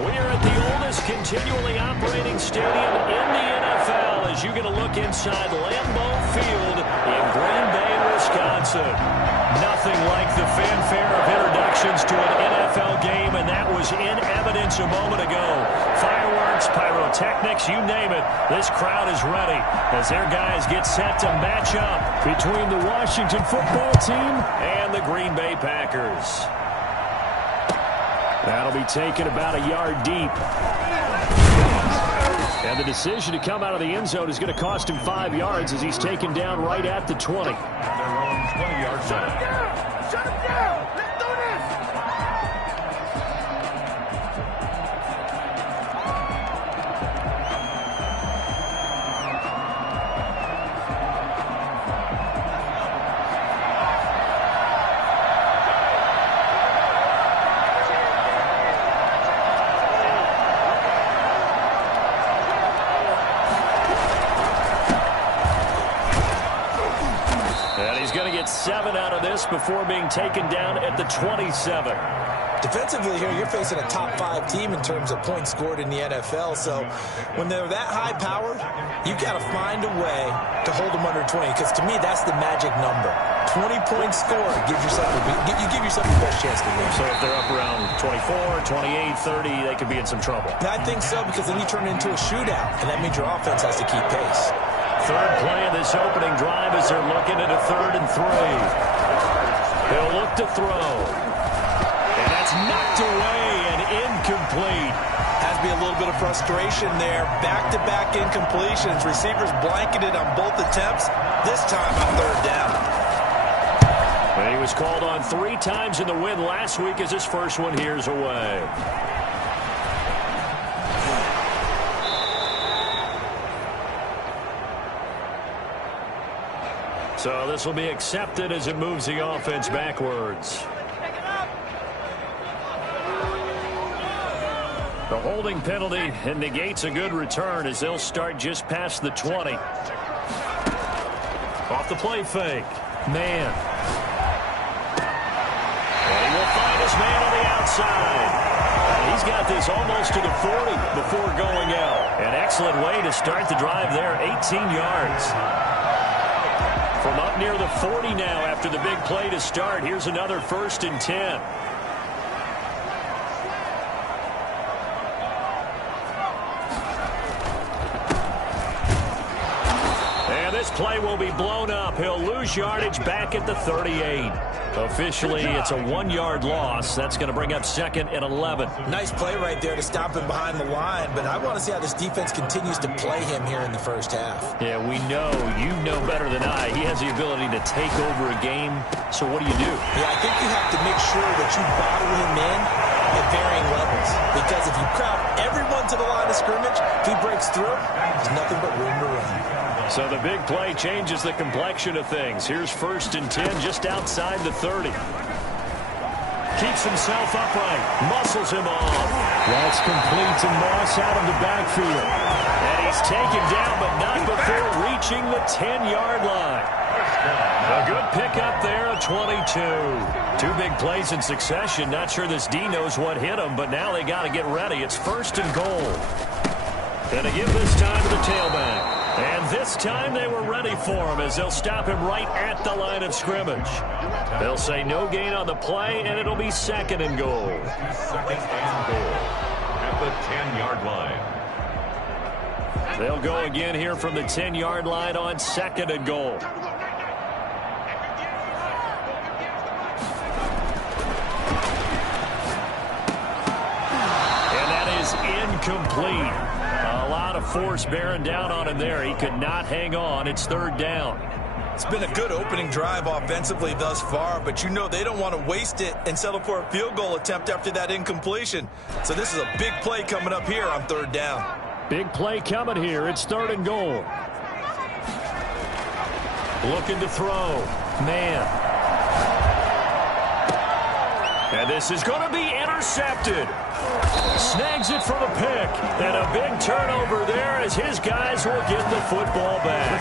We're at the oldest continually operating stadium in the NFL as you get a look inside Lambeau Field in Green Bay, Wisconsin. Nothing like the fanfare of introductions to an NFL game, and that was in evidence a moment ago. Fireworks, pyrotechnics, you name it. This crowd is ready as their guys get set to match up between the Washington football team and the Green Bay Packers. That'll be taken about a yard deep. And the decision to come out of the end zone is going to cost him 5 yards as he's taken down right at the 20. They're on 20-yard line. Shut him down! Let's do this! He's going to get 7 out of this before being taken down at the 27. Defensively here, you're facing a top 5 team in terms of points scored in the NFL. So when they're that high-powered, you've got to find a way to hold them under 20. Because to me, that's the magic number. 20 points scored gives yourself you give yourself the best chance to win. So if they're up around 24, 28, 30, they could be in some trouble. I think so, because then you turn it into a shootout, and that means your offense has to keep pace. Third play of this opening drive as they're looking at a 3rd and 3. He'll look to throw. And that's knocked away and incomplete. Has to be a little bit of frustration there. Back-to-back incompletions. Receivers blanketed on both attempts. This time on 3rd down. And he was called on 3 times in the win last week as his first one here's away. So this will be accepted as it moves the offense backwards. The holding penalty negates a good return as they'll start just past the 20. Off the play fake. Man. And he will find his man on the outside. He's got this almost to the 40 before going out. An excellent way to start the drive there. 18 yards. From up near the 40 now after the big play to start. Here's another 1st and 10. And this play will be blown up. He'll lose yardage back at the 38. Officially, it's a 1-yard loss. That's going to bring up 2nd and 11. Nice play right there to stop him behind the line, but I want to see how this defense continues to play him here in the first half. Yeah, we know, you know better than I, he has the ability to take over a game. So what do you do? Yeah, I think you have to make sure that you bottle him in at varying levels, because if you crowd everyone to the line of scrimmage, if he breaks through, there's nothing but room to run. So the big play changes the complexion of things. Here's 1st and 10 just outside the 30. Keeps himself upright. Muscles him off. That's complete to Moss out of the backfield. And he's taken down, but not before reaching the 10-yard line. A good pickup there of 22. 2 big plays in succession. Not sure this D knows what hit him, but now they got to get ready. It's 1st and goal. And to give this time to the tailback. And this time they were ready for him as they'll stop him right at the line of scrimmage. They'll say no gain on the play, and it'll be 2nd and goal. 2nd and goal at the 10-yard line. They'll go again here from the 10-yard line on 2nd and goal. And that is incomplete. A lot of force bearing down on him there. He could not hang on. It's 3rd down. It's been a good opening drive offensively thus far, but you know they don't want to waste it and settle for a field goal attempt after that incompletion. So this is a big play coming up here on 3rd down. Big play coming here. It's 3rd and goal. Looking to throw. Man. And this is going to be intercepted. Snags it for the pick. And a big turnover there as his guys will get the football back.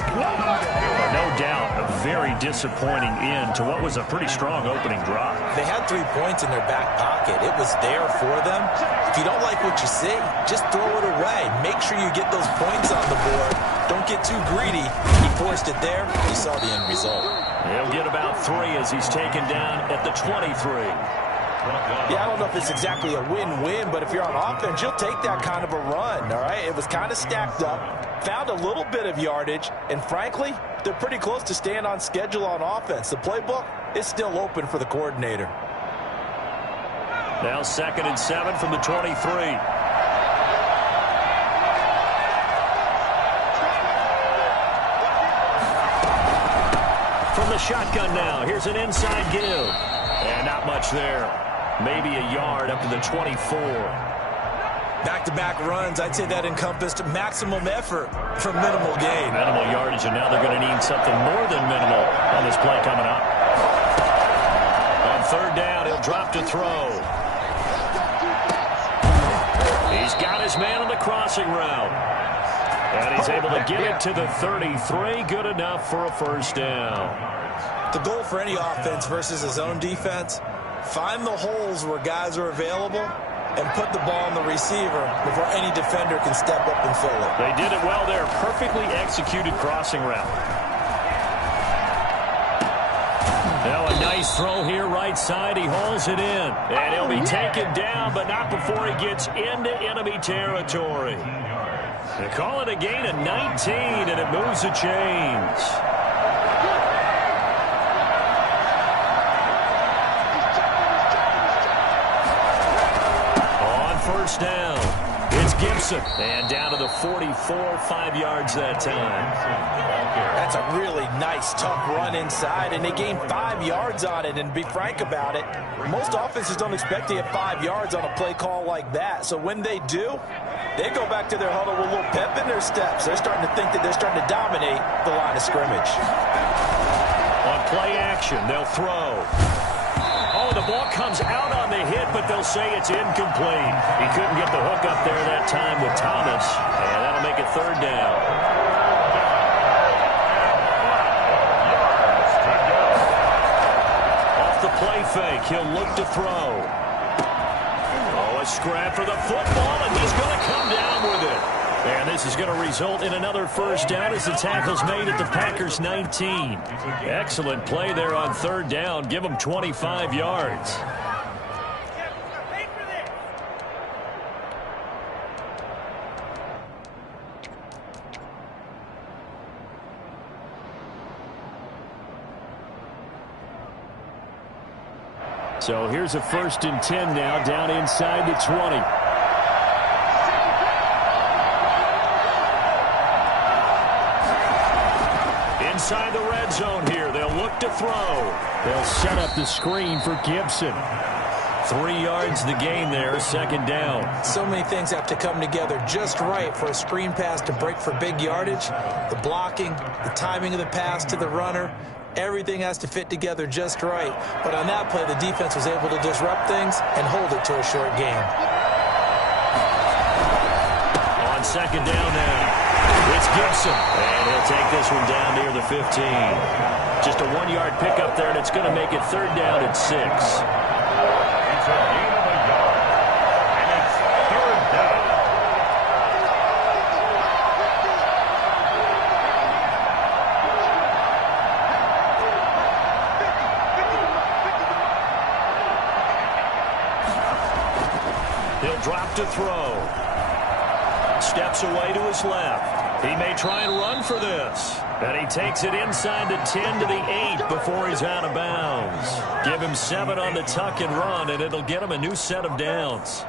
No doubt, a very disappointing end to what was a pretty strong opening drive. They had 3 points in their back pocket. It was there for them. If you don't like what you see, just throw it away. Make sure you get those points on the board. Don't get too greedy. He forced it there. You saw the end result. He'll get about 3 as he's taken down at the 23. Yeah, I don't know if it's exactly a win-win, but if you're on offense, you'll take that kind of a run, all right? It was kind of stacked up, found a little bit of yardage, and frankly, they're pretty close to staying on schedule on offense. The playbook is still open for the coordinator. Now 2nd and 7 from the 23. From the shotgun now, here's an inside give. And not much there. Maybe a yard up to the 24. Back-to-back runs, I'd say that encompassed maximum effort for minimal gain. Minimal yardage, and now they're going to need something more than minimal on this play coming up. On 3rd down, he'll drop to throw. He's got his man on the crossing route. And he's able to get it to the 33. Good enough for a 1st down. The goal for any offense versus his own defense, find the holes where guys are available and put the ball on the receiver before any defender can step up and fill it. They did it well there. Perfectly executed crossing route. Now a nice throw here right side. He hauls it in. And he'll be taken down, but not before he gets into enemy territory. They call it a gain of 19, and it moves the chains. On 1st down, it's Gibson. And down to the 44, 5 yards that time. That's a really nice, tough run inside, and they gained 5 yards on it. And be frank about it, most offenses don't expect to get 5 yards on a play call like that. So when they do, they go back to their huddle with a little pep in their steps. They're starting to think that they're starting to dominate the line of scrimmage. On play action, they'll throw. Oh, the ball comes out on the hit, but they'll say it's incomplete. He couldn't get the hook up there that time with Thomas, and that'll make it 3rd down. Off the play fake, he'll look to throw. A scrap for the football, and he's going to come down with it. And this is going to result in another 1st down as the tackle's made at the Packers' 19. Excellent play there on 3rd down. Give them 25 yards. So here's a 1st and 10 now, down inside the 20. Inside the red zone here, they'll look to throw. They'll set up the screen for Gibson. 3 yards the gain there, 2nd down. So many things have to come together just right for a screen pass to break for big yardage. The blocking, the timing of the pass to the runner, everything has to fit together just right. But on that play, the defense was able to disrupt things and hold it to a short gain. On 2nd down now, it's Gibson. And he'll take this one down near the 15. Just a 1-yard pickup there, and it's going to make it 3rd down and 6. It's a gain of a yard, and it's 3rd down. He'll drop to throw. Steps away to his left. He may try and run for this. And he takes it inside the 10 to the 8 before he's out of bounds. Give him 7 on the tuck and run, and it'll get him a new set of downs.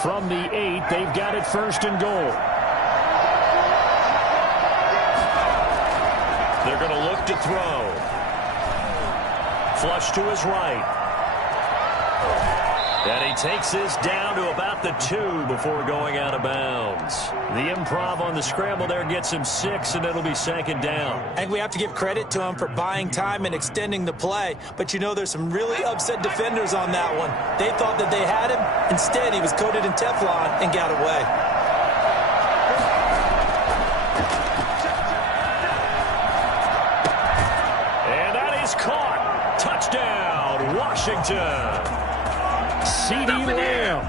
From the 8, they've got it 1st and goal. They're going to look to throw. Flush to his right. And he takes this down to about the 2 before going out of bounds. The improv on the scramble there gets him 6, and it'll be second down. I think we have to give credit to him for buying time and extending the play. But, you know, there's some really upset defenders on that one. They thought that they had him. Instead, he was coated in Teflon and got away. And that is caught. Touchdown, Washington. C.D. Lamb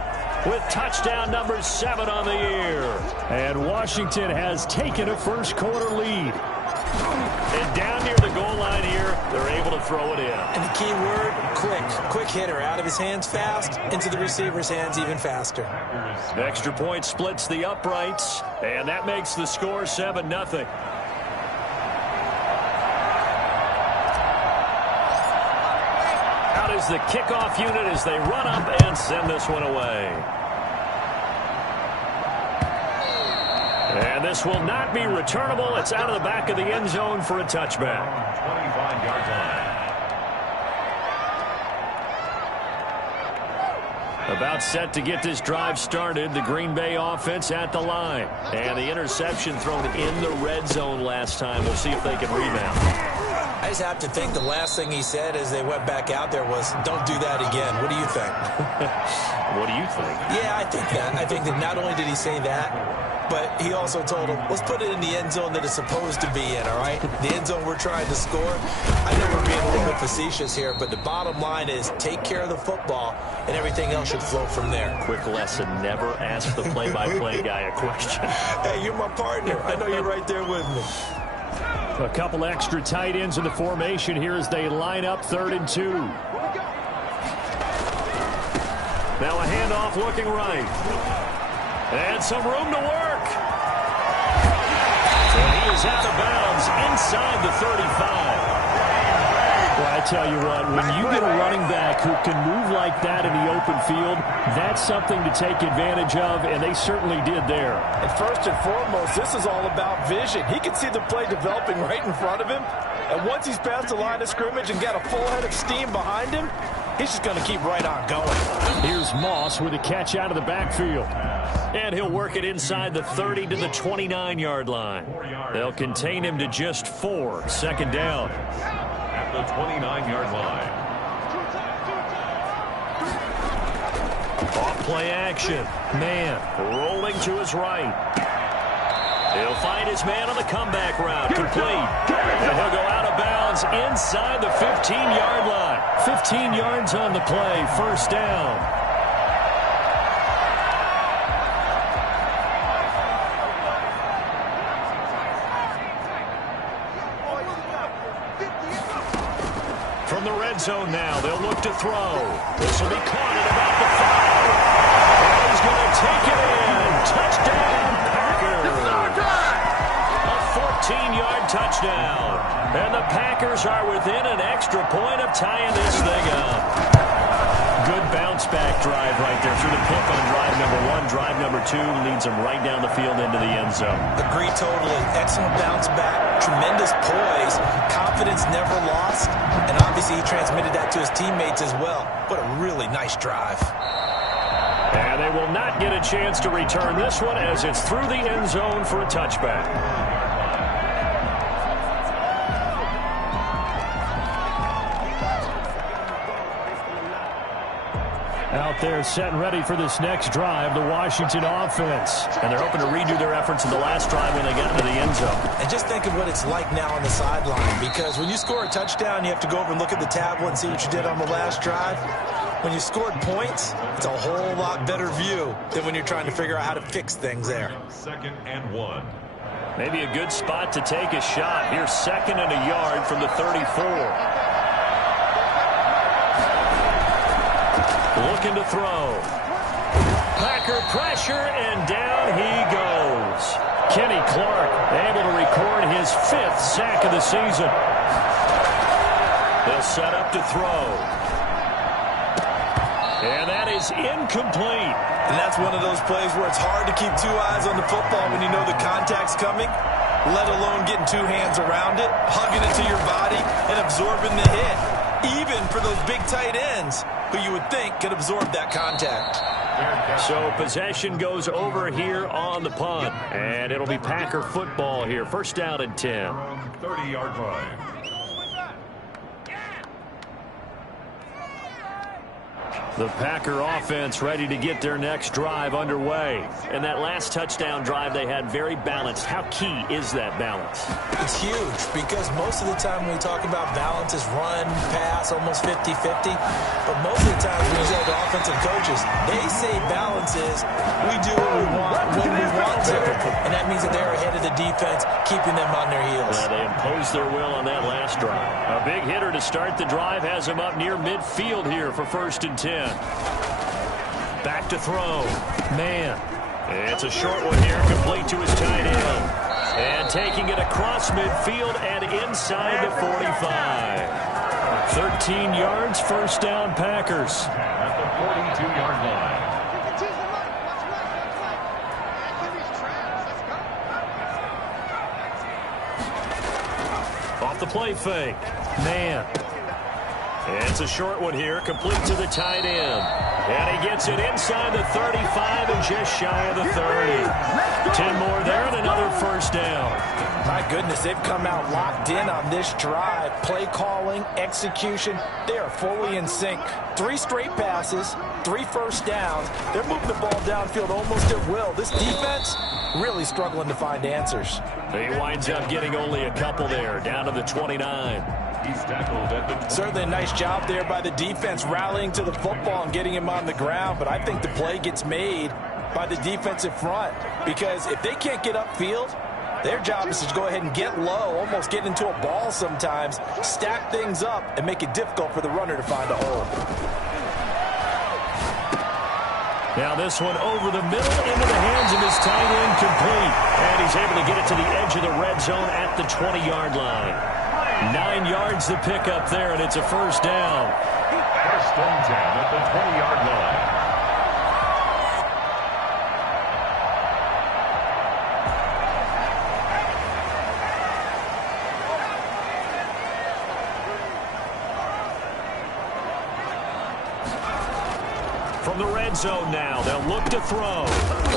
with touchdown number 7 on the year. And Washington has taken a first-quarter lead. And down near the goal line here, they're able to throw it in. And the key word, quick. Quick hitter. Out of his hands fast, into the receiver's hands even faster. An extra point splits the uprights, and that makes the score 7-0. Is the kickoff unit as they run up and send this one away. And this will not be returnable. It's out of the back of the end zone for a touchback. 25-yard line. About set to get this drive started. The Green Bay offense at the line. And the interception thrown in the red zone last time. We'll see if they can rebound. I just have to think the last thing he said as they went back out there was, don't do that again. What do you think? What do you think? Yeah, I think that. I think that not only did he say that, but he also told him, let's put it in the end zone that it's supposed to be in, all right? The end zone we're trying to score. I know we're being a little bit facetious here, but the bottom line is take care of the football, and everything else should flow from there. Quick lesson, never ask the play-by-play guy a question. Hey, you're my partner. I know you're right there with me. A couple extra tight ends in the formation here as they line up 3rd and 2. Now a handoff looking right. And some room to work. And he is out of bounds inside the 35. Well, I tell you what, when you get a running back who can move like that in the open field, that's something to take advantage of, and they certainly did there. And first and foremost, this is all about vision. He can see the play developing right in front of him, and once he's past the line of scrimmage and got a full head of steam behind him, he's just going to keep right on going. Here's Moss with a catch out of the backfield. And he'll work it inside the 30 to the 29-yard line. They'll contain him to just 4. Second down. At the 29-yard line. Off play action. Man rolling to his right. He'll find his man on the comeback route. Complete. And he'll go out of bounds inside the 15-yard line. 15 yards on the play. First down. From the red zone now, they'll look to throw. This will be caught at about the 5. And he's going to take it in. Touchdown, Packers. A 14-yard touchdown. And the Packers are within an extra point of tying this thing up. Good bounce-back drive right there through the pick on drive number 1. Drive number 2 leads them right down the field into the end zone. Agree totally. Excellent bounce-back. Tremendous poise. Confidence never lost. And obviously he transmitted that to his teammates as well. What a really nice drive. And they will not get a chance to return this one as it's through the end zone for a touchback. Out there set and ready for this next drive, the Washington offense. And they're hoping to redo their efforts in the last drive when they got into the end zone. And just think of what it's like now on the sideline, because when you score a touchdown, you have to go over and look at the tablet and see what you did on the last drive. When you scored points, it's a whole lot better view than when you're trying to figure out how to fix things there. 2nd and 1. Maybe a good spot to take a shot. Here's 2nd and a yard from the 34. Looking to throw. Packer pressure, and down he goes. Kenny Clark able to record his 5th sack of the season. They'll set up to throw. And that is incomplete. And that's one of those plays where it's hard to keep 2 eyes on the football when you know the contact's coming, let alone getting 2 hands around it, hugging it to your body, and absorbing the hit. even for those big tight ends who you would think could absorb that contact. So possession goes over here on the punt, and it'll be Packer football here. First down and 10. 30-yard line. The Packer offense ready to get their next drive underway. And that last touchdown drive they had very balanced. How key is that balance? It's huge because most of the time when we talk about balance is run, pass, almost 50-50. But most of the time when you say the offensive coaches, they say balance is we do what we want when we want to. And that means that they're ahead of the defense, keeping them on their heels. They imposed their will on that last drive. A big hitter to start the drive has him up near midfield here for first and 10. Back to throw. Man. It's a short one here, complete to his tight end. And taking it across midfield and inside the 45. 13 yards, first down Packers. At the 42-yard line. Off the play fake. Man. It's a short one here, complete to the tight end. And he gets it inside the 35 and just shy of the 30. 10 more there and another first down. My goodness, they've come out locked in on this drive. Play calling, execution, they are fully in sync. 3 straight passes, 3 first downs. They're moving the ball downfield almost at will. This defense really struggling to find answers. He winds up getting only a couple there, down to the 29. He's tackled at the... Certainly a nice job there by the defense rallying to the football and getting him on the ground, but I think the play gets made by the defensive front because if they can't get upfield, their job is to go ahead and get low, almost get into a ball sometimes, stack things up, and make it difficult for the runner to find a hole. Now this one over the middle into the hands of his tight end, complete. And he's able to get it to the edge of the red zone at the 20-yard line. 9 yards the pickup there, and it's a first down. First and 10 at the 20-yard line. From the red zone now, they'll look to throw.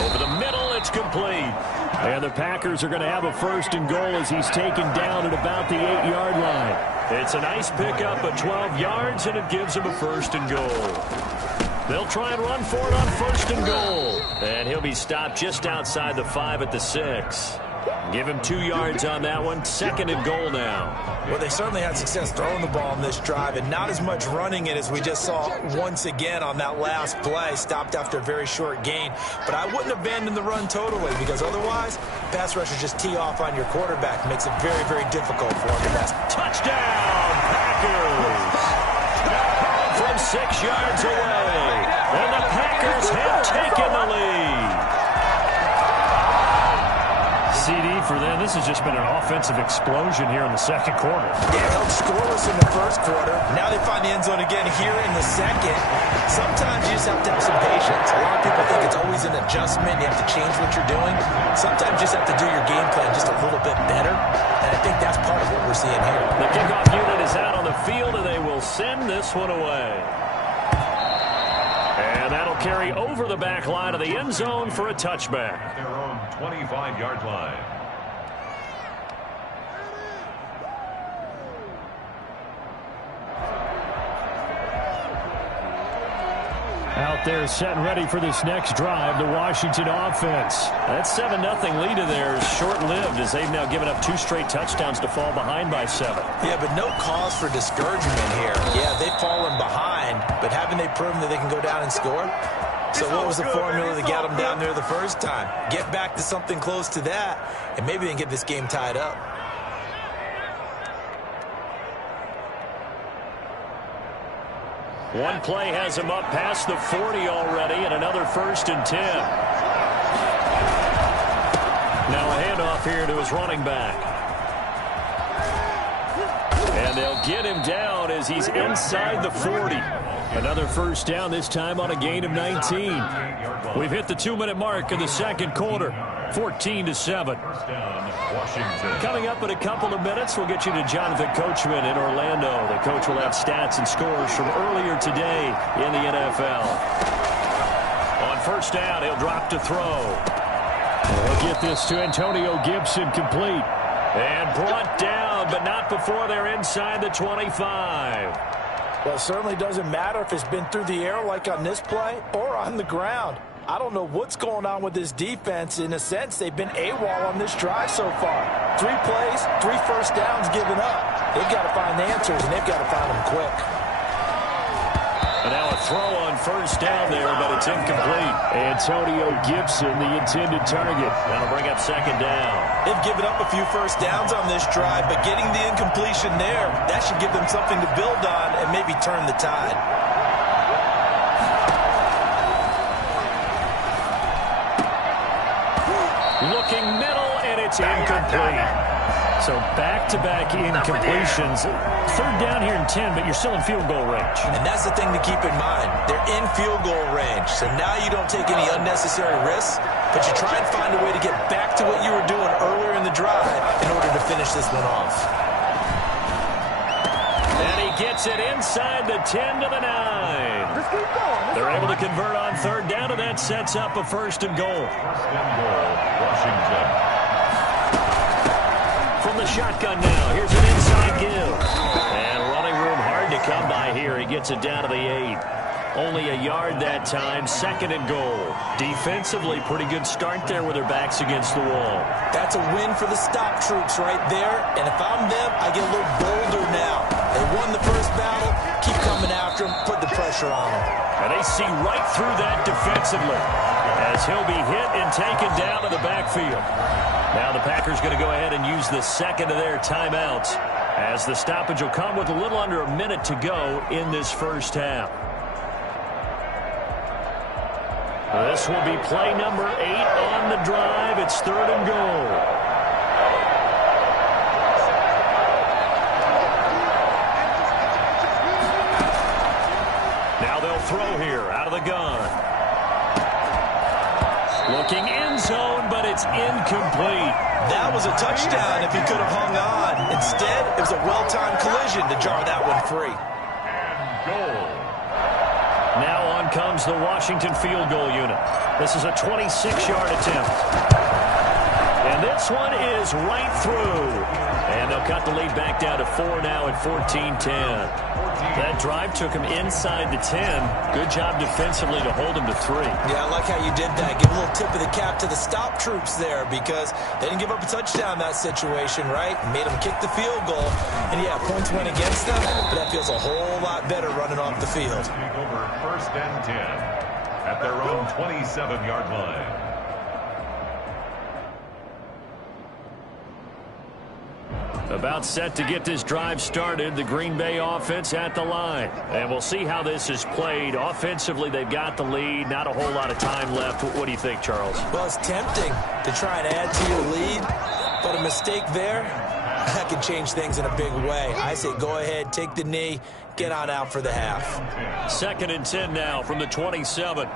Over the middle, it's complete. And the Packers are going to have a first and goal as he's taken down at about the 8-yard line. It's a nice pickup of 12 yards, and it gives him a first and goal. They'll try and run for it on first and goal. And he'll be stopped just outside the 5 at the 6. Give him 2 yards on that one. Second and goal now. Well, they certainly had success throwing the ball in this drive and not as much running it as we just saw once again on that last play. Stopped after a very short gain. But I wouldn't abandon the run totally because otherwise, pass rushers just tee off on your quarterback. Makes it very, very difficult for him to pass. Touchdown, Packers! From 6 yards away. And the Packers have taken the lead. CD for them. This has just been an offensive explosion here in the second quarter. Yeah, held scoreless in the first quarter. Now they find the end zone again here in the second. Sometimes you just have to have some patience. A lot of people think it's always an adjustment. You have to change what you're doing. Sometimes you just have to do your game plan just a little bit better. And I think that's part of what we're seeing here. The kickoff unit is out on the field, and they will send this one away. And that'll carry over the back line of the end zone for a touchback. Their own 25-yard line. Out there set and ready for this next drive, the Washington offense. That 7-0 lead of theirs short-lived as they've now given up 2 straight touchdowns to fall behind by 7. Yeah, but no cause for discouragement here. Yeah, they've fallen behind, but haven't they proven that they can go down and score? So what was the formula that got them down there the first time? Get back to something close to that, and maybe they can get this game tied up. One play has him up past the 40 already, and another first and 10. Now a handoff here to his running back. And they'll get him down as he's inside the 40. Another first down, this time on a gain of 19. We've hit the 2-minute mark in the second quarter. 14-7. Coming up in a couple of minutes, we'll get you to Jonathan Coachman in Orlando. The coach will have stats and scores from earlier today in the NFL. On first down, he'll drop to throw. He'll get this to Antonio Gibson, complete. And brought down, but not before they're inside the 25. Well, it certainly doesn't matter if it's been through the air like on this play or on the ground. I don't know what's going on with this defense. In a sense, they've been AWOL on this drive so far. 3 plays, 3 first downs given up. They've got to find answers, and they've got to find them quick. And now a throw on first down there, but it's incomplete. Antonio Gibson, the intended target. That'll bring up second down. They've given up a few first downs on this drive, but getting the incompletion there, that should give them something to build on and maybe turn the tide. Looking middle, and it's incomplete. So back-to-back incompletions. Third down here and 10, but you're still in field goal range. And that's the thing to keep in mind. They're in field goal range, so now you don't take any unnecessary risks, but you try and find a way to get back to what you were doing earlier in the drive in order to finish this one off. And he gets it inside the 10 to the 9. Just keep going. They're able to convert on third down, and that sets up a first and goal. First and goal, Washington. From the shotgun now, here's an inside give. And running room hard to come by here. He gets it down to the 8. Only a yard that time, second and goal. Defensively, pretty good start there with their backs against the wall. That's a win for the stop troops right there. And if I'm them, I get a little bolder now. They won the first battle. Keep coming after them. Put the pressure on them. And they see right through that defensively as he'll be hit and taken down to the backfield. Now the Packers going to go ahead and use the second of their timeouts as the stoppage will come with a little under a minute to go in this first half. This will be play number 8 on the drive. It's third and goal. Now they'll throw here out of the gun. Looking end zone, but it's incomplete. That was a touchdown if he could have hung on. Instead, it was a well-timed collision to jar that one free. And goal. Now on comes the Washington field goal unit. This is a 26-yard attempt. And this one is right through. And they'll cut the lead back down to 4 now at 14-10. That drive took him inside the 10. Good job defensively to hold him to 3. Yeah, I like how you did that. Give a little tip of the cap to the stop troops there because they didn't give up a touchdown in that situation, right? Made them kick the field goal. And, yeah, points went against them, but that feels a whole lot better running off the field. Over first and 10 at their own 27-yard line. About set to get this drive started, the Green Bay offense at the line. And we'll see how this is played. Offensively, they've got the lead. Not a whole lot of time left. What do you think, Charles? Well, it's tempting to try and add to your lead, but a mistake there, that can change things in a big way. I say go ahead, take the knee, get on out for the half. Second and 10 now from the 27.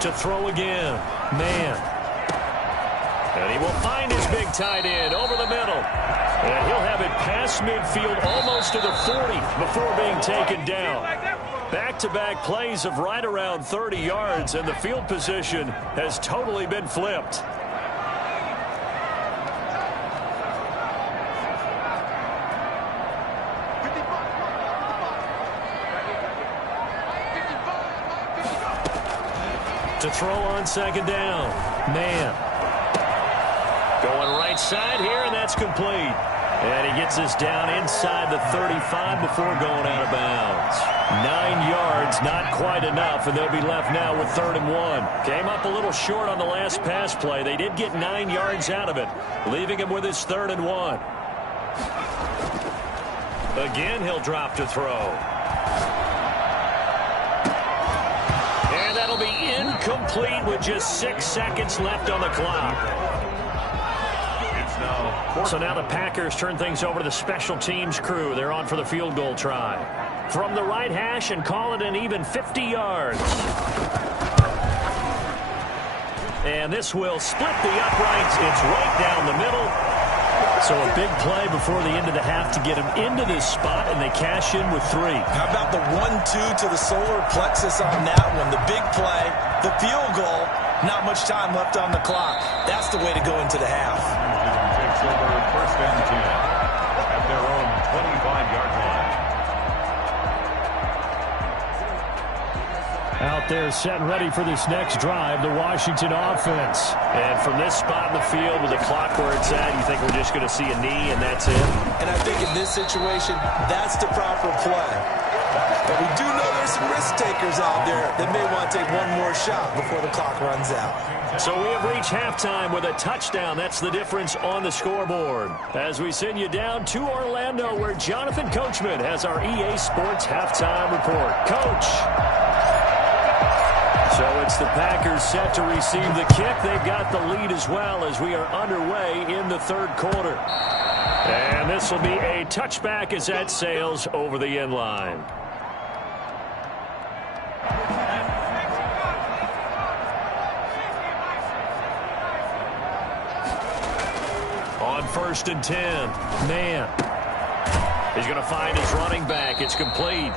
To throw again. Man. And he will find his big tight end over the middle. And he'll have it past midfield almost to the 40 before being taken down. Back-to-back plays of right around 30 yards, and the field position has totally been flipped. To throw on second down. Man. Going right side here, and that's complete. And he gets this down inside the 35 before going out of bounds. 9 yards, not quite enough, and they'll be left now with third and 1. Came up a little short on the last pass play. They did get 9 yards out of it, leaving him with his third and 1. Again, he'll drop to throw. That'll be incomplete with just 6 seconds left on the clock. It's now So now the Packers turn things over to the special teams crew. They're on for the field goal try. From the right hash and call it an even 50 yards. And this will split the uprights. It's right down the middle. So a big play before the end of the half to get them into this spot, and they cash in with 3. How about the 1-2 to the solar plexus on that one? The big play, the field goal, not much time left on the clock. That's the way to go into the half. Takes over first and 10 at their own 25-yard line. Out there set and ready for this next drive, the Washington offense. And from this spot in the field with the clock where it's at, you think we're just going to see a knee and that's it? And I think in this situation, that's the proper play. But we do know there's some risk takers out there that may want to take one more shot before the clock runs out. So we have reached halftime with a touchdown. That's the difference on the scoreboard. As we send you down to Orlando, where Jonathan Coachman has our EA Sports halftime report. Coach. So it's the Packers set to receive the kick. They've got the lead as well as we are underway in the third quarter. And this will be a touchback as that sails over the end line. On 1st and 10, man. He's going to find his running back. It's complete.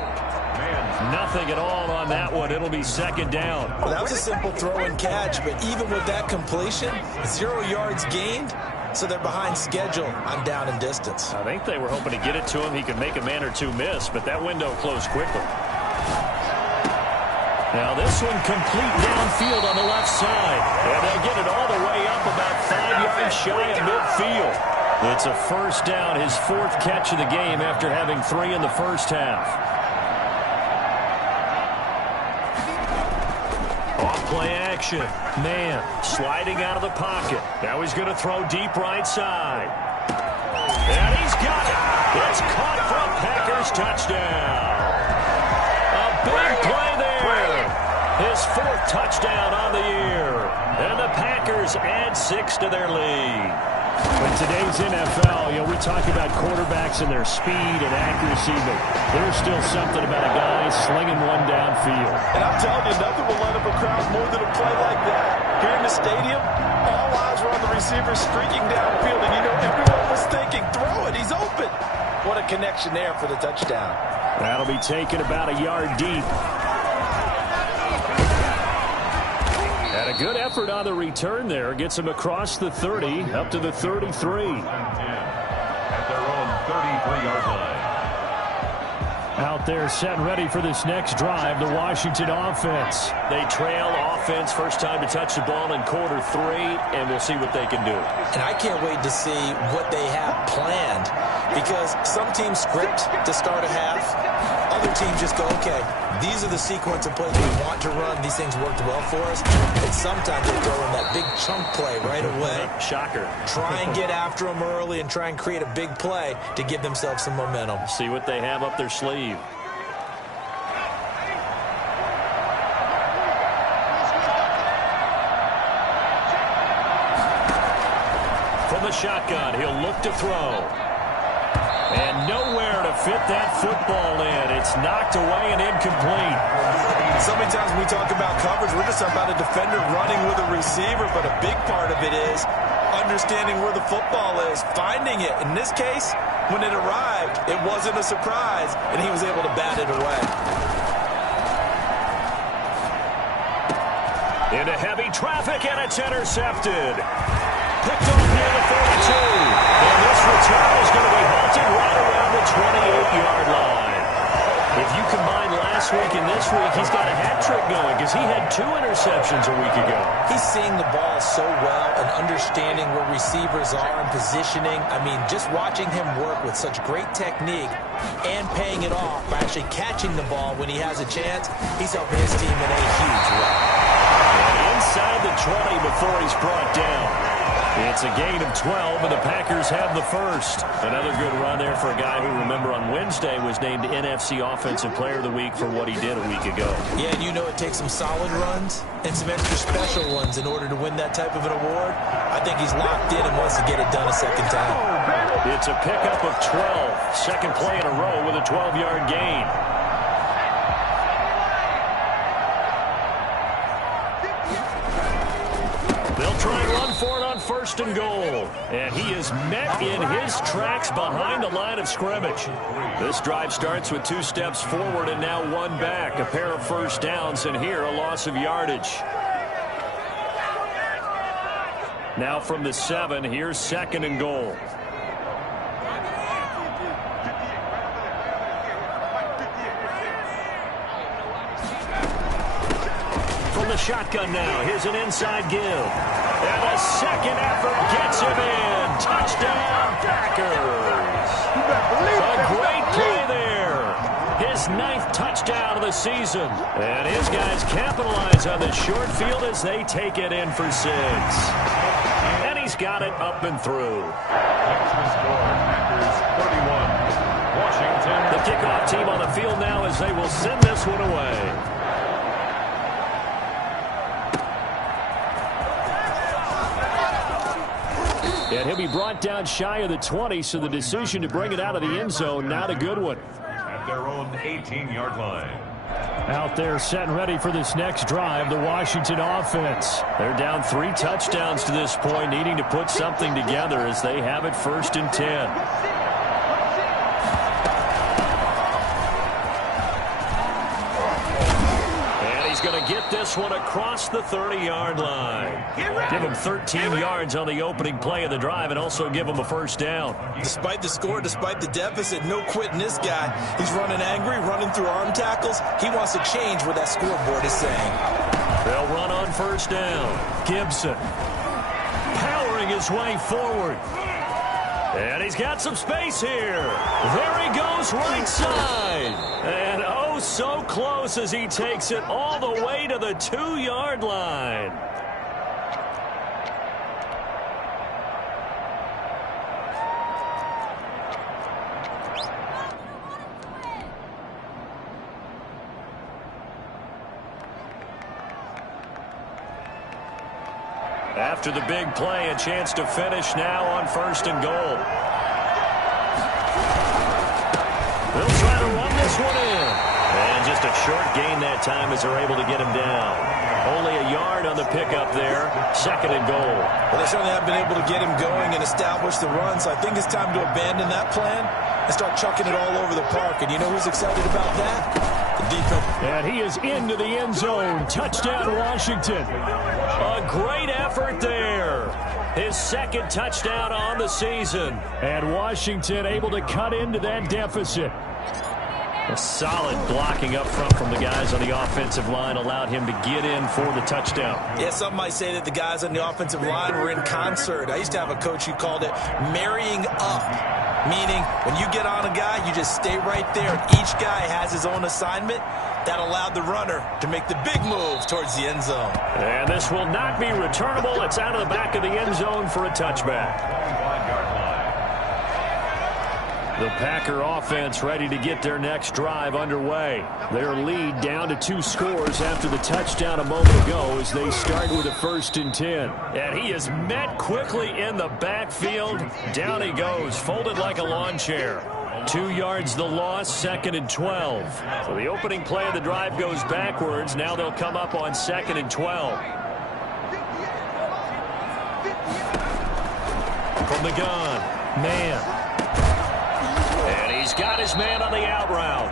Nothing at all on that one. It'll be second down. Well, that was a simple throw and catch, but even with that completion, 0 yards gained, so they're behind schedule on down and distance. I think they were hoping to get it to him. He could make a man or two miss, but that window closed quickly. Now this one complete downfield on the left side. And they'll get it all the way up about 5 yards shy of midfield. It's a first down, his 4th catch of the game after having 3 in the first half. Play action. Man, sliding out of the pocket. Now he's going to throw deep right side. And he's got it. It's caught from Packers touchdown. A big play there. His 4th touchdown on the year. And the Packers add 6 to their lead. In today's NFL, we talk about quarterbacks and their speed and accuracy, but there's still something about a guy slinging one downfield. And I'm telling you, nothing will light up a crowd more than a play like that. Here in the stadium, all eyes were on the receiver streaking downfield, and everyone was thinking, throw it, he's open. What a connection there for the touchdown. That'll be taken about a yard deep. And a good effort on the return there. Gets him across the 30, up to the 33. At their own 33-yard line. Out there set and ready for this next drive, the Washington offense. They trail offense, first time to touch the ball in quarter 3, and we'll see what they can do. And I can't wait to see what they have planned, because some teams script to start a half. Other teams just go, okay, these are the sequence of plays we want to run. These things worked well for us. And sometimes they throw in that big chunk play right away. Shocker. Try and get after them early and try and create a big play to give themselves some momentum. See what they have up their sleeve. From the shotgun, he'll look to throw. And nowhere to fit that football in. It's knocked away and incomplete. So many times when we talk about coverage, we're just about a defender running with a receiver, but a big part of it is understanding where the football is, finding it. In this case, when it arrived, it wasn't a surprise, and he was able to bat it away. Into heavy traffic, and it's intercepted. Picked up near the 42. And this return is going to be halted right around the 28-yard line. If you combine last week and this week, he's got a hat trick going because he had 2 interceptions a week ago. He's seeing the ball so well and understanding where receivers are and positioning. I mean, just watching him work with such great technique and paying it off by actually catching the ball when he has a chance, he's helping his team in a huge way. And inside the 20 before he's brought down. It's a gain of 12, and the Packers have the first. Another good run there for a guy who, remember, on Wednesday was named NFC Offensive Player of the Week for what he did a week ago. Yeah, and you know it takes some solid runs and some extra special ones in order to win that type of an award. I think he's locked in and wants to get it done a second time. It's a pickup of 12. Second play in a row with a 12-yard gain. They'll try and run for it on first and goal. And he is met in his tracks behind the line of scrimmage. This drive starts with 2 steps forward and now 1 back. A pair of first downs, and here a loss of yardage. Now from the 7, here's second and goal. From the shotgun now, here's an inside give. And a second effort gets him in. Touchdown, Packers. A great play there. His 9th touchdown of the season. And his guys capitalize on the short field as they take it in for 6. And he's got it up and through. That's the score. Packers 31. Washington. The kickoff team on the field now as they will send this one away. And he'll be brought down shy of the 20, so the decision to bring it out of the end zone, not a good one. At their own 18-yard line. Out there set and ready for this next drive, the Washington offense. They're down 3 touchdowns to this point, needing to put something together as they have it first and 10. Going to get this one across the 30-yard line. Give him 13 yards on the opening play of the drive and also give him a first down. Despite the score, despite the deficit, no quitting this guy. He's running angry, running through arm tackles. He wants to change what that scoreboard is saying. They'll run on first down. Gibson powering his way forward. And he's got some space here. There he goes, right side. And oh, so close as he takes it all the way to the 2-yard line. After the big play, a chance to finish now on first and goal. They'll try to run this one in. And just a short gain that time as they're able to get him down. Only a yard on the pickup there. Second and goal. Well, they certainly have been able to get him going and establish the run, so I think it's time to abandon that plan and start chucking it all over the park. And you know who's excited about that? The defense. And he is into the end zone. Touchdown, Washington. A great effort there. His second touchdown on the season. And Washington able to cut into that deficit. A solid blocking up front from the guys on the offensive line allowed him to get in for the touchdown. Yeah, some might say that the guys on the offensive line were in concert. I used to have a coach who called it marrying up, meaning when you get on a guy, you just stay right there. Each guy has his own assignment. That allowed the runner to make the big move towards the end zone. And this will not be returnable. It's out of the back of the end zone for a touchback. The Packer offense ready to get their next drive underway. Their lead down to 2 scores after the touchdown a moment ago as they start with a first and 10. And he is met quickly in the backfield. Down he goes, folded like a lawn chair. 2 yards the loss, second and 12. So the opening play of the drive goes backwards. Now they'll come up on second and 12. From the gun, man. And he's got his man on the out route.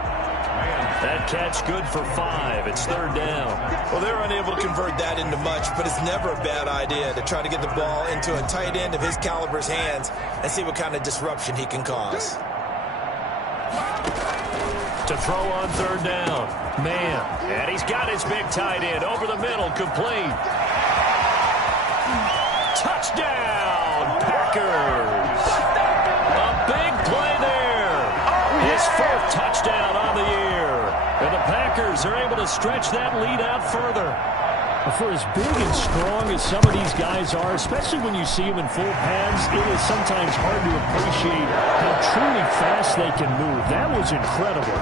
That catch good for 5. It's third down. Well, they're unable to convert that into much, but it's never a bad idea to try to get the ball into a tight end of his caliber's hands and see what kind of disruption he can cause. To throw on third down. Man. And he's got his big tight end over the middle, complete. Touchdown, Packers. A big play there. His 4th touchdown on the year. And the Packers are able to stretch that lead out further. For as big and strong as some of these guys are, especially when you see them in full pads, it is sometimes hard to appreciate how truly fast they can move. That was incredible.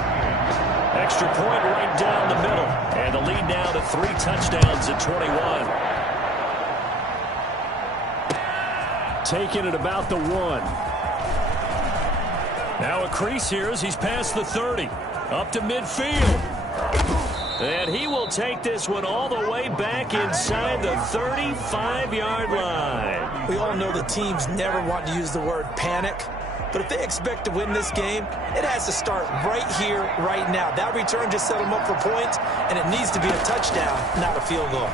Extra point right down the middle. And the lead now to 3 touchdowns at 21. Taking it about the 1. Now a crease here as he's past the 30. Up to midfield. And he will take this one all the way back inside the 35-yard line. We all know the teams never want to use the word panic. But if they expect to win this game, it has to start right here, right now. That return just set them up for points, and it needs to be a touchdown, not a field goal.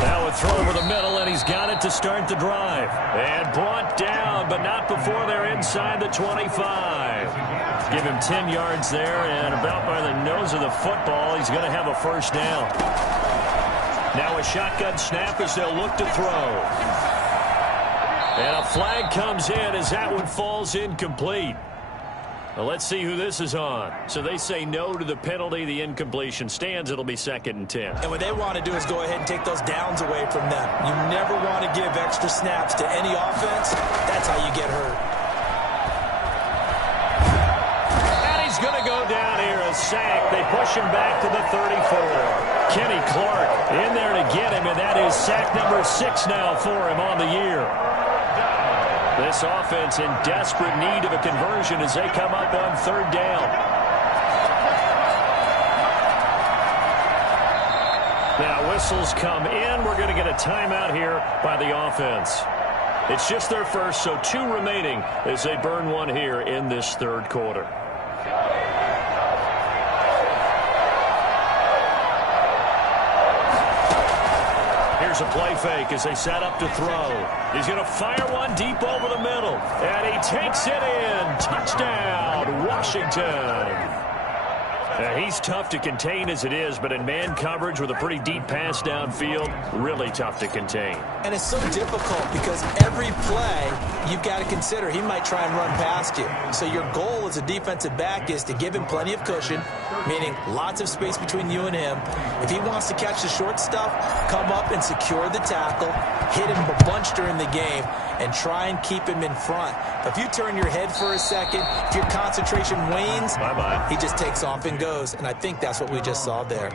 Now a throw over the middle, and he's got it to start the drive. And brought down, but not before they're inside the 25. Give him 10 yards there, and about by the nose of the football, he's going to have a first down. Now a shotgun snap as they'll look to throw. And a flag comes in as that one falls incomplete. Well, let's see who this is on. So they say no to the penalty. The incompletion stands. It'll be 2nd and 10. And what they want to do is go ahead and take those downs away from them. You never want to give extra snaps to any offense. That's how you get hurt. And he's going to go down here, a sack. They push him back to the 34. Kenny Clark in there to get him, and that is sack number 6 now for him on the year. This offense in desperate need of a conversion as they come up on 3rd down. Now whistles come in. We're going to get a timeout here by the offense. It's just their first, so 2 remaining as they burn one here in this 3rd quarter. Here's a play fake as they set up to throw. He's going to fire one deep over the middle. And he takes it in. Touchdown, Washington. He's tough to contain as it is, but in man coverage with a pretty deep pass downfield, really tough to contain. And it's so difficult because every play you've got to consider he might try and run past you. So your goal as a defensive back is to give him plenty of cushion, meaning lots of space between you and him. If he wants to catch the short stuff, come up and secure the tackle, hit him a bunch during the game, and try and keep him in front. But if you turn your head for a second, if your concentration wanes, bye-bye, he just takes off and goes. And I think that's what we just saw there.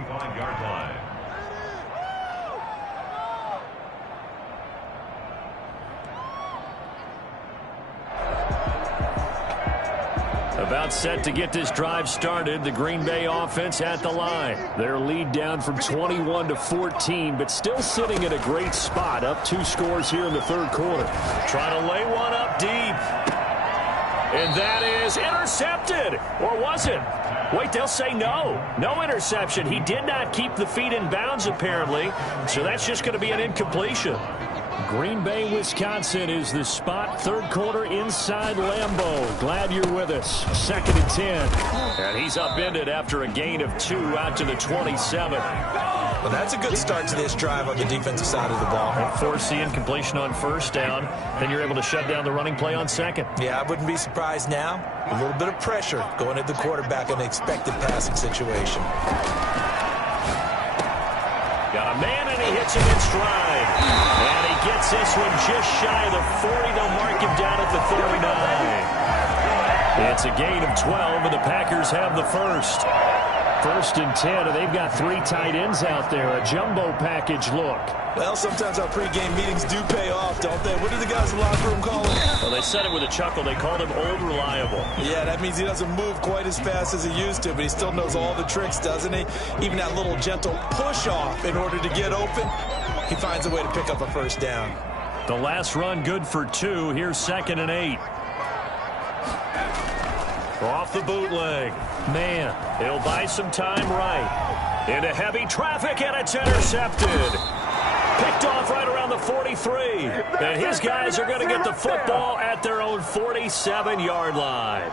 About set to get this drive started. The Green Bay offense at the line. Their lead down from 21 to 14, but still sitting at a great spot. Up 2 scores here in the 3rd quarter. Trying to lay one up deep. And that is intercepted. Or was it? Wait, they'll say no. No interception. He did not keep the feet in bounds, apparently. So that's just going to be an incompletion. Green Bay, Wisconsin is the spot. 3rd quarter inside Lambeau. Glad you're with us. 2nd and 10. And he's upended after a gain of 2 out to the 27. Well, that's a good start to this drive on the defensive side of the ball. And force the incompletion on 1st down. Then you're able to shut down the running play on 2nd. Yeah, I wouldn't be surprised now. A little bit of pressure going at the quarterback in an expected passing situation. Got a man, and he hits him in stride. And he gets this one just shy of the 40. They'll mark him down at the 39. It's a gain of 12, and the Packers have the first. 1st and 10, and they've got 3 tight ends out there. A jumbo package look. Well, sometimes our pregame meetings do pay off, don't they? What do the guys in the locker room call him? Well, they said it with a chuckle. They called him Old Reliable. Yeah, that means he doesn't move quite as fast as he used to, but he still knows all the tricks, doesn't he? Even that little gentle push-off in order to get open, he finds a way to pick up a first down. The last run good for 2. Here's 2nd and 8. Off the bootleg. Man, he'll buy some time right. Into heavy traffic, and it's intercepted. Picked off right around the 43. And his guys are going to get the football at their own 47-yard line.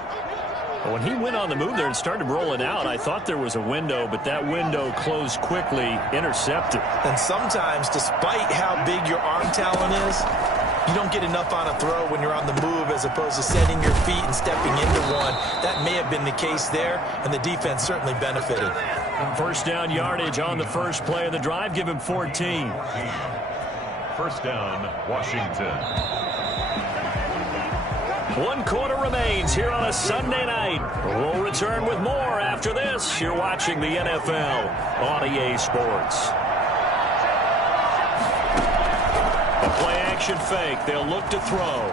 When he went on the move there and started rolling out, I thought there was a window, but that window closed quickly, intercepted. And sometimes, despite how big your arm talent is, you don't get enough on a throw when you're on the move as opposed to setting your feet and stepping into one. That may have been the case there, and the defense certainly benefited. First down yardage on the first play of the drive. Give him 14. First down, Washington. 1 quarter remains here on a Sunday night. We'll return with more after this. You're watching the NFL on EA Sports. A play-action fake. They'll look to throw.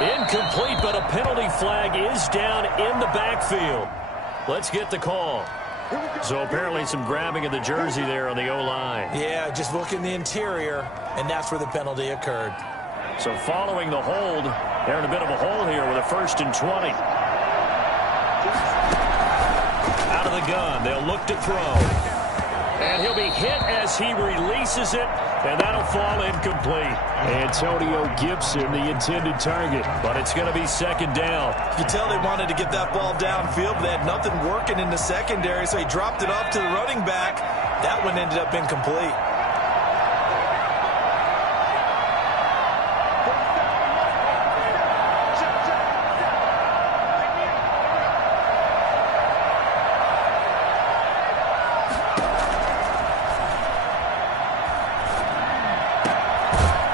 Incomplete, but a penalty flag is down in the backfield. Let's get the call. So apparently some grabbing of the jersey there on the O-line. Yeah, just look in the interior, and that's where the penalty occurred. So following the hold, they're in a bit of a hole here with a 1st and 20. Out of the gun, they'll look to throw. And he'll be hit as he releases it, and that'll fall incomplete. Antonio Gibson, the intended target, but it's going to be 2nd down. You can tell they wanted to get that ball downfield, but they had nothing working in the secondary, so he dropped it off to the running back. That one ended up incomplete.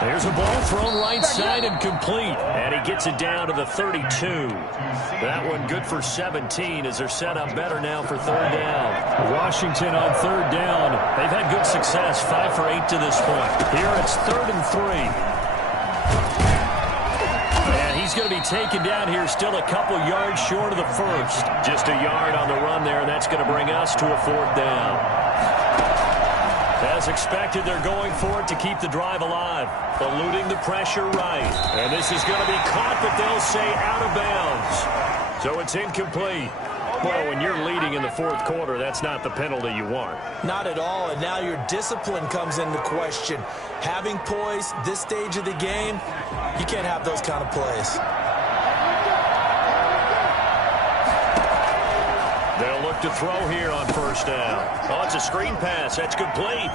There's a ball thrown right side and complete. And he gets it down to the 32. That one good for 17 as they're set up better now for 3rd down. Washington on 3rd down. They've had good success, 5 for 8 to this point. Here it's 3rd and 3. And he's going to be taken down here still a couple yards short of the first. Just a yard on the run there, and that's going to bring us to a 4th down. As expected, they're going for it to keep the drive alive. Eluding the pressure right. And this is going to be caught, but they'll say out of bounds. So it's incomplete. Well, when you're leading in the 4th quarter, that's not the penalty you want. Not at all, and now your discipline comes into question. Having poise this stage of the game, you can't have those kind of plays. They'll look to throw here on 1st down. Oh, it's a screen pass. That's complete.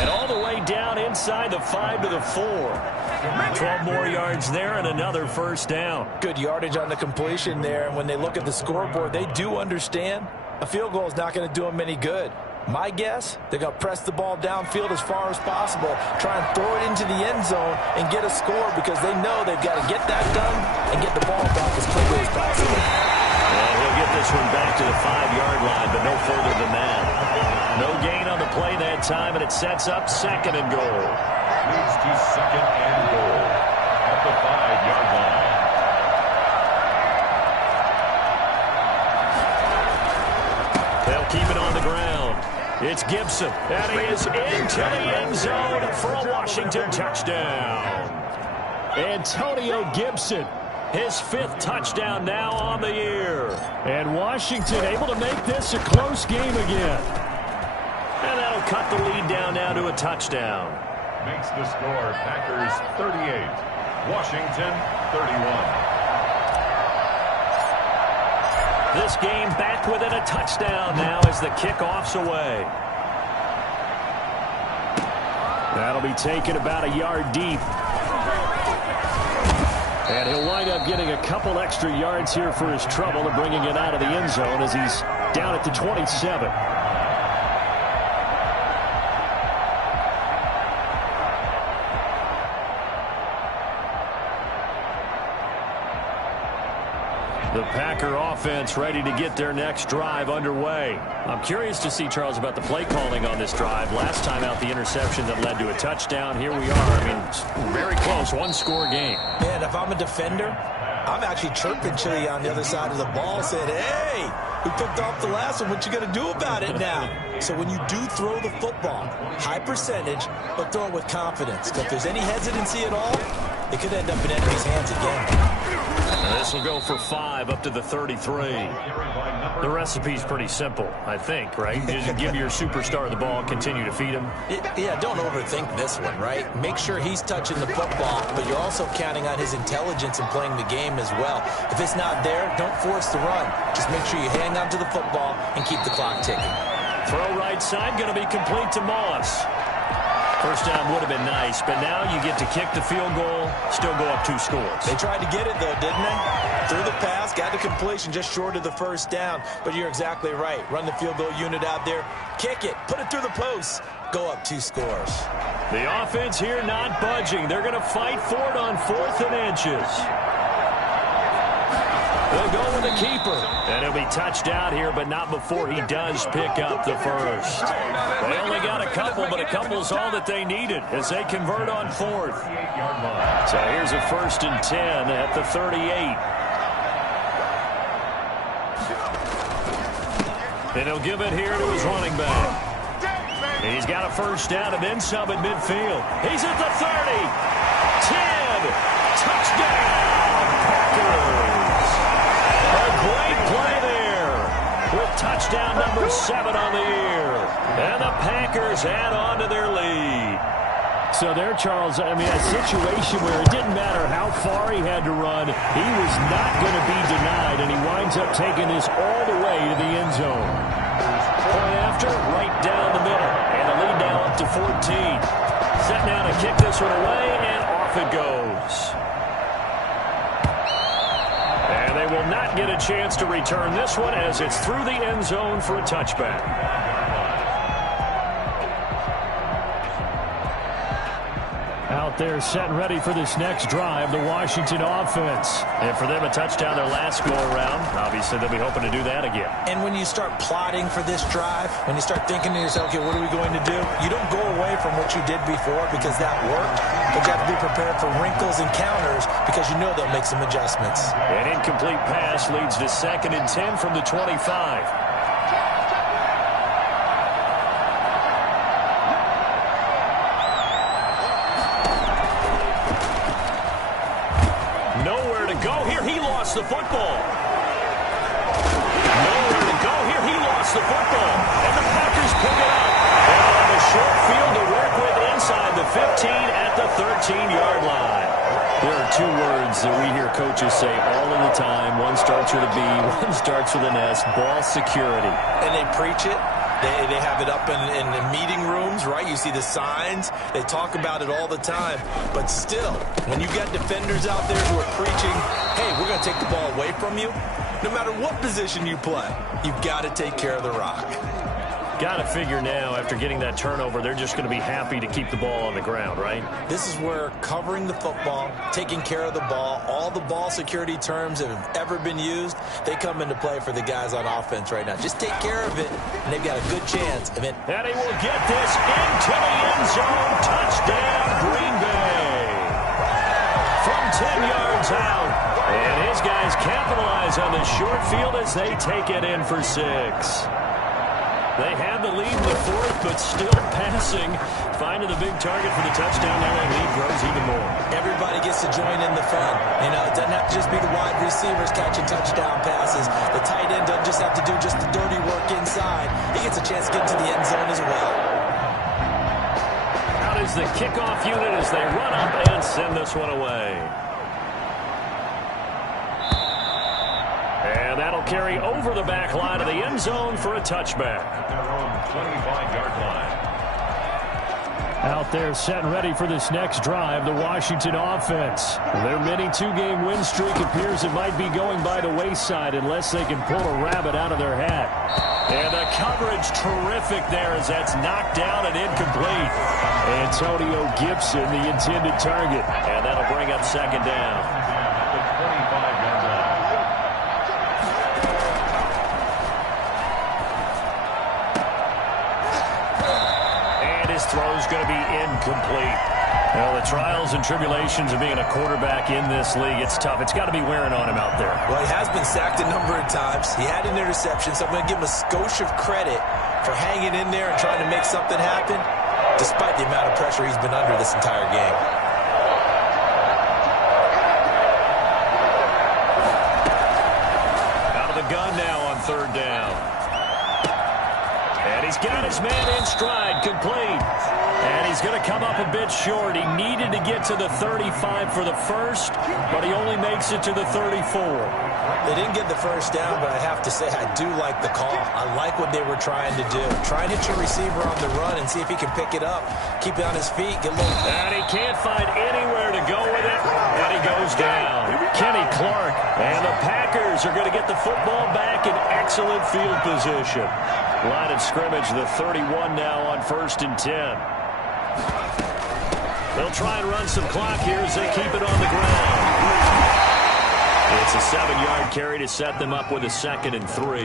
And all the way down inside the 5 to the 4. 12 more yards there and another 1st down. Good yardage on the completion there. And when they look at the scoreboard, they do understand a field goal is not going to do them any good. My guess, they're going to press the ball downfield as far as possible, try and throw it into the end zone and get a score because they know they've got to get that done and get the ball back as quickly as possible. And he'll get this one back to the 5-yard line, but no further than that. No gain on the play that time, and it sets up 2nd and goal. Leads to 2nd and goal at the 5-yard line. They'll keep it on the ground. It's Gibson, and he is into the end zone for a Washington touchdown. Antonio Gibson, his 5th touchdown now on the year. And Washington able to make this a close game again. And that'll cut the lead down now to a touchdown. Makes the score Packers 38, Washington 31. This game back within a touchdown now as the kickoff's away. That'll be taken about a yard deep. And he'll wind up getting a couple extra yards here for his trouble and bringing it out of the end zone as he's down at the 27. The Packer offense ready to get their next drive underway. I'm curious to see, Charles, about the play calling on this drive. Last time out, the interception that led to a touchdown. Here we are. I mean, it's very close, 1-score game. Man, if I'm a defender, I'm actually chirping Chili on the other side of the ball, saying, hey, we picked off the last one. What you going to do about it now? So when you do throw the football, high percentage, but throw it with confidence. If there's any hesitancy at all, it could end up in enemy's hands again. This will go for 5 up to the 33. The recipe's pretty simple, I think, right? Just give your superstar the ball and continue to feed him. Yeah, don't overthink this one, right? Make sure he's touching the football, but you're also counting on his intelligence in playing the game as well. If it's not there, don't force the run. Just make sure you hang on to the football and keep the clock ticking. Throw right side, going to be complete to Moss. First down would have been nice, but now you get to kick the field goal, still go up 2 scores. They tried to get it, though, didn't they? Threw the pass, got the completion just short of the first down. But you're exactly right. Run the field goal unit out there. Kick it. Put it through the post. Go up 2 scores. The offense here not budging. They're going to fight for it on 4th and inches. They'll go with the keeper. And he'll be touched out here, but not before he does pick up the first. They only got a couple, but a couple's all that they needed as they convert on 4th. So here's a 1st and 10 at the 38. And he'll give it here to his running back. He's got a first down and then some at midfield. He's at the 30. 10. Touchdown, Packers. A great play there with touchdown number 7 on the year. And the Packers add on to their lead. So there, Charles, I mean, a situation where it didn't matter how far he had to run, he was not going to be denied, and he winds up taking this all the way to the end zone. Point after, right down the middle, and the lead now up to 14. Set now to kick this one away, and off it goes. And they will not get a chance to return this one as it's through the end zone for a touchback. Out there set and ready for this next drive, the Washington offense. And for them, a touchdown their last go-around. Obviously, they'll be hoping to do that again. And when you start plotting for this drive, when you start thinking to yourself, okay, what are we going to do? You don't go away from what you did before because that worked, but you have to be prepared for wrinkles and counters because you know they'll make some adjustments. An incomplete pass leads to 2nd and 10 from the 25. The football. Nowhere to go here. He lost the football. And the Packers pick it up. And on a short field to work with inside the 15 at the 13-yard line. There are 2 words that we hear coaches say all of the time. One starts with a B, one starts with an S. Ball security. And they preach it. They have it up in the meeting rooms, right? You see the signs. They talk about it all the time. But still, when you got defenders out there who are preaching, hey, we're going to take the ball away from you, no matter what position you play, you've got to take care of the rock. Got to figure now, after getting that turnover, they're just going to be happy to keep the ball on the ground, right? This is where covering the football, taking care of the ball, all the ball security terms that have ever been used, they come into play for the guys on offense right now. Just take care of it, and they've got a good chance of it. And he will get this into the end zone. Touchdown, Green Bay. From 10 yards out. And his guys capitalize on the short field as they take it in for 6. They have the lead in the 4th, but still passing. Finding the big target for the touchdown. Now that lead grows even more. Everybody gets to join in the fun. You know, it doesn't have to just be the wide receivers catching touchdown passes. The tight end doesn't just have to do just the dirty work inside. He gets a chance to get into the end zone as well. Out is the kickoff unit as they run up and send this one away. And that'll carry over the back line of the end zone for a touchback. Their own 25-yard line. Out there set and ready for this next drive, the Washington offense. Their mini 2-game win streak appears it might be going by the wayside unless they can pull a rabbit out of their hat. And the coverage terrific there as that's knocked down and incomplete. Antonio Gibson, the intended target. And that'll bring up 2nd down. The 25-yard line. His throw is going to be incomplete. Well, the trials and tribulations of being a quarterback in this league, it's tough. It's got to be wearing on him out there. Well, he has been sacked a number of times. He had an interception, so I'm going to give him a skosh of credit for hanging in there and trying to make something happen, despite the amount of pressure he's been under this entire game. Out of the gun now on 3rd down. And And he's got his man in stride, complete. And he's going to come up a bit short. He needed to get to the 35 for the first, but he only makes it to the 34. They didn't get the first down, but I have to say I do like the call. I like what they were trying to do. Try and hit your receiver on the run and see if he can pick it up. Keep it on his feet. Get a little... And he can't find anywhere to go with it, and he goes down. Kenny Clark, and the Packers are going to get the football back in excellent field position. Line of scrimmage, the 31 now on 1st and 10. They'll try and run some clock here as they keep it on the ground. It's a 7-yard carry to set them up with a 2nd and 3.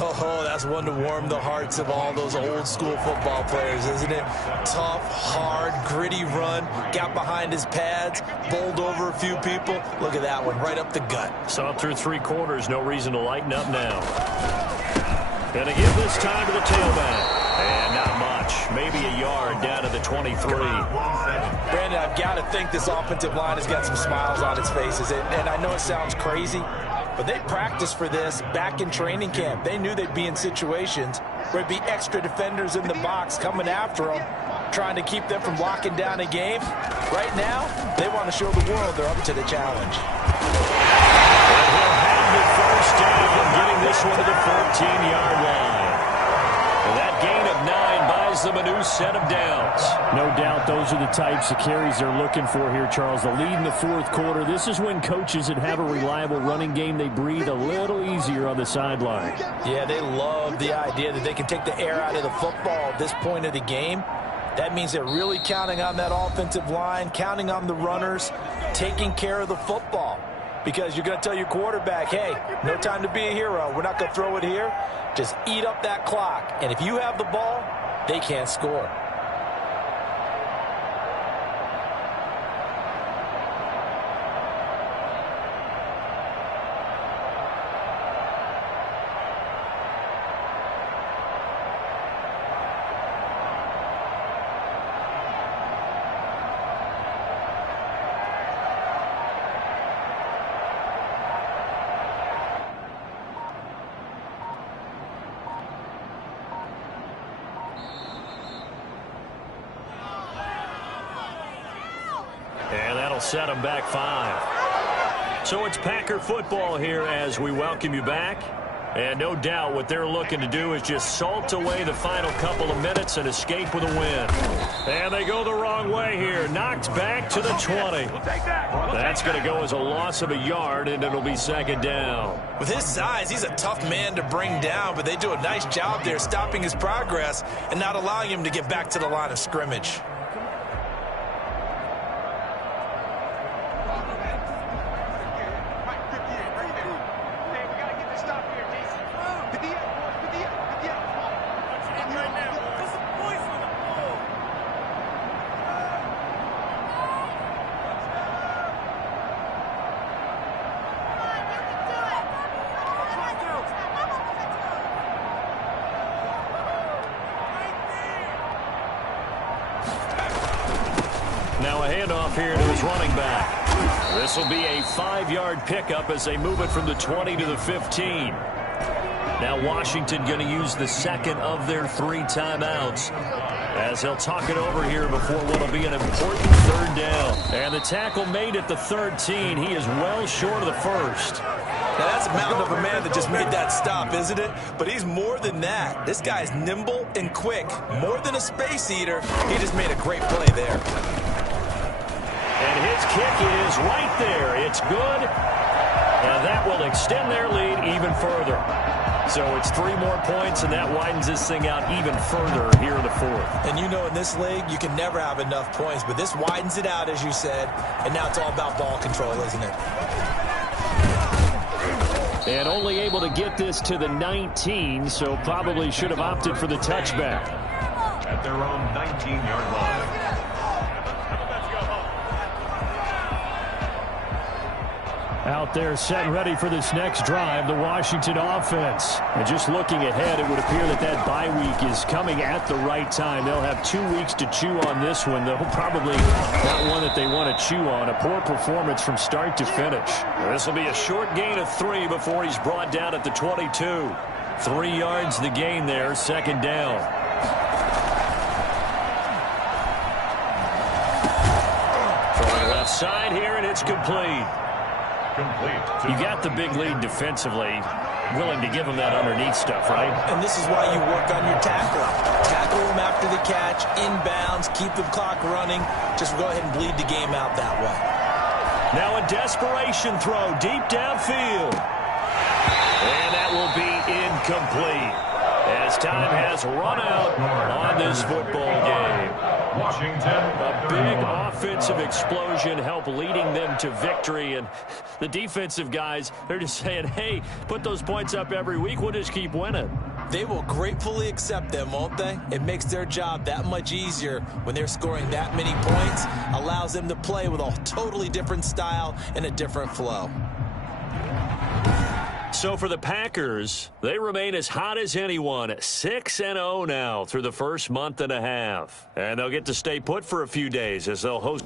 Oh, that's one to warm the hearts of all those old-school football players, isn't it? Tough, hard, gritty run. Got behind his pads, bowled over a few people. Look at that one, right up the gut. Saw through 3 quarters, no reason to lighten up now. Gonna give this time to the tailback. And not much. Maybe a yard down to the 23. Brandon, I've got to think this offensive line has got some smiles on its faces. And I know it sounds crazy, but they practiced for this back in training camp. They knew they'd be in situations where there'd be extra defenders in the box coming after them, trying to keep them from locking down a game. Right now, they want to show the world they're up to the challenge. And he'll have the first down, getting this one to the 14-yard line. That gain of 9 buys them a new set of downs. No doubt those are the types of carries they're looking for here, Charles. The lead in the 4th quarter. This is when coaches that have a reliable running game, they breathe a little easier on the sideline. Yeah, they love the idea that they can take the air out of the football at this point of the game. That means they're really counting on that offensive line, counting on the runners, taking care of the football. Because you're going to tell your quarterback, hey, no time to be a hero. We're not going to throw it here. Just eat up that clock. And if you have the ball, they can't score. And that'll set them back 5. So it's Packer football here as we welcome you back. And no doubt what they're looking to do is just salt away the final couple of minutes and escape with a win. And they go the wrong way here. Knocked back to the 20. That's going to go as a loss of a yard, and it'll be 2nd down. With his size, he's a tough man to bring down, but they do a nice job there stopping his progress and not allowing him to get back to the line of scrimmage. Now a handoff here to his running back. This will be a 5-yard pickup as they move it from the 20 to the 15. Now Washington going to use the 2nd of their 3 timeouts as they'll talk it over here before what will be an important 3rd down. And the tackle made at the 13. He is well short of the first. Now, that's a mountain of a man that just made that stop, isn't it? But he's more than that. This guy's nimble and quick. More than a space eater. He just made a great play there. And his kick is right there. It's good. And that will extend their lead even further. So it's 3 more points, and that widens this thing out even further here in the 4th. And you know, in this league, you can never have enough points. But this widens it out, as you said. And now it's all about ball control, isn't it? And only able to get this to the 19, so probably should have opted for the touchback. At their own 19-yard line. Out there set and ready for this next drive, the Washington offense. And just looking ahead, it would appear that that bye week is coming at the right time. They'll have 2 weeks to chew on this one, though probably not one that they want to chew on. A poor performance from start to finish. This will be a short gain of 3 before he's brought down at the 22. 3 yards the gain there, second down. Throwing left side here, and it's complete. You got the big lead defensively. Willing to give him that underneath stuff, right? And this is why you work on your tackle. Tackle him after the catch, inbounds, keep the clock running. Just go ahead and bleed the game out that way. Now a desperation throw deep downfield. And that will be incomplete as time has run out on this football game. A big offensive explosion helped leading them to victory. And the defensive guys, they're just saying, hey, put those points up every week. We'll just keep winning. They will gratefully accept them, won't they? It makes their job that much easier when they're scoring that many points. Allows them to play with a totally different style and a different flow. So for the Packers, they remain as hot as anyone, 6-0 now through the first month and a half. And they'll get to stay put for a few days as they'll host